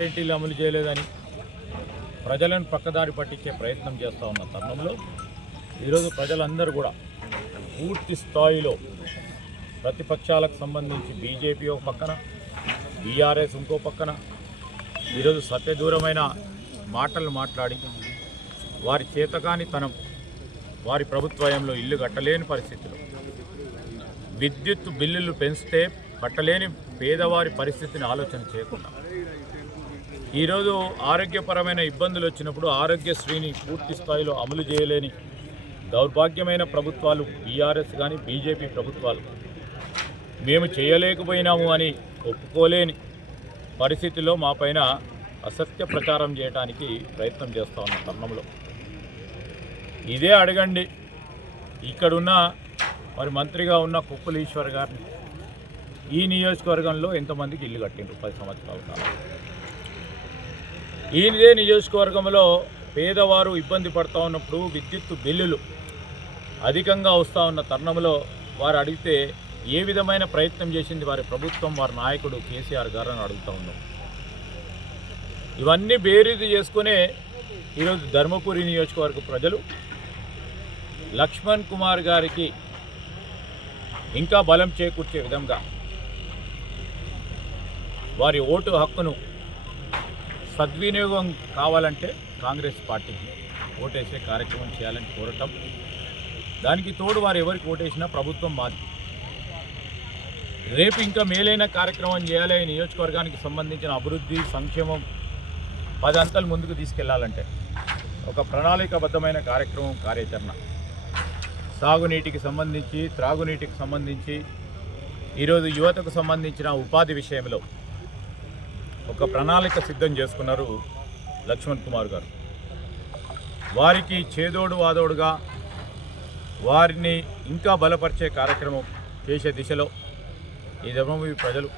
గ్యారెంటీలు అమలు చేయలేదని ప్రజలను పక్కదారి పట్టించే ప్రయత్నం చేస్తూ ఉన్న తరుణంలో ఈరోజు ప్రజలందరూ కూడా పూర్తి స్థాయిలో ప్రతిపక్షాలకు సంబంధించి బీజేపీ ఒక పక్కన, బీఆర్ఎస్ ఇంకో పక్కన ఈరోజు సత్యదూరమైన మాటలు మాట్లాడి వారి చేతకానితనం, వారి ప్రభుత్వంలో ఇల్లు కట్టలేని పరిస్థితులు, విద్యుత్ బిల్లులు పెంచితే కట్టలేని పేదవారి పరిస్థితిని ఆలోచన చేయకుండా ఈరోజు ఆరోగ్యపరమైన ఇబ్బందులు వచ్చినప్పుడు ఆరోగ్యశ్రీని పూర్తి స్థాయిలో అమలు చేయలేని దౌర్భాగ్యమైన ప్రభుత్వాలు బీఆర్ఎస్ కానీ బీజేపీ ప్రభుత్వాలు మేము చేయలేకపోయినాము అని ఒప్పుకోలేని పరిస్థితిలో మా పైన అసత్య ప్రచారం చేయడానికి ప్రయత్నం చేస్తూ ఉన్న తరుణంలో ఇదే అడగండి ఇక్కడున్న మరి మంత్రిగా ఉన్న కుప్పల ఈశ్వర్ గారిని. ఈ నియోజకవర్గంలో ఎంతమందికి ఇల్లు కట్టిండ్రు 10 సంవత్సరాల కాలం. ఇదే నియోజకవర్గంలో పేదవారు ఇబ్బంది పడుతూ ఉన్నప్పుడు విద్యుత్ బిల్లులు అధికంగా వస్తూ ఉన్న తరుణంలో వారు అడిగితే ఏ విధమైన ప్రయత్నం చేసింది వారి ప్రభుత్వం, వారి నాయకుడు కేసీఆర్ గారు అని అడుగుతూ ఉన్నాం. ఇవన్నీ బేరీజు చేసుకునే ఈరోజు ధర్మపురి నియోజకవర్గ ప్రజలు లక్ష్మణ్ కుమార్ గారికి ఇంకా బలం చేకూర్చే విధంగా వారి ఓటు హక్కును సద్వినియోగం కావాలంటే కాంగ్రెస్ పార్టీకి ఓటేసే కార్యక్రమం చేయాలని కోరటం, దానికి తోడు వారు ఎవరికి ఓటేసినా ప్రభుత్వం మాది. రేపు ఇంకా మేలైన కార్యక్రమం చేయాలి. నియోజకవర్గానికి సంబంధించిన అభివృద్ధి, సంక్షేమం 10 అంతలు ముందుకు తీసుకెళ్లాలంటే ఒక ప్రణాళికాబద్ధమైన కార్యక్రమం, కార్యాచరణ, సాగునీటికి సంబంధించి, త్రాగునీటికి సంబంధించి, ఈరోజు యువతకు సంబంధించిన ఉపాధి విషయంలో ఒక ప్రణాళిక సిద్ధం చేసుకున్నారు లక్ష్మణ్ కుమార్ గారు. వారికి చేదోడు వాదోడుగా వారిని ఇంకా బలపరిచే కార్యక్రమం చేసే దిశలో ఈ ధర్మభూమి ప్రజలు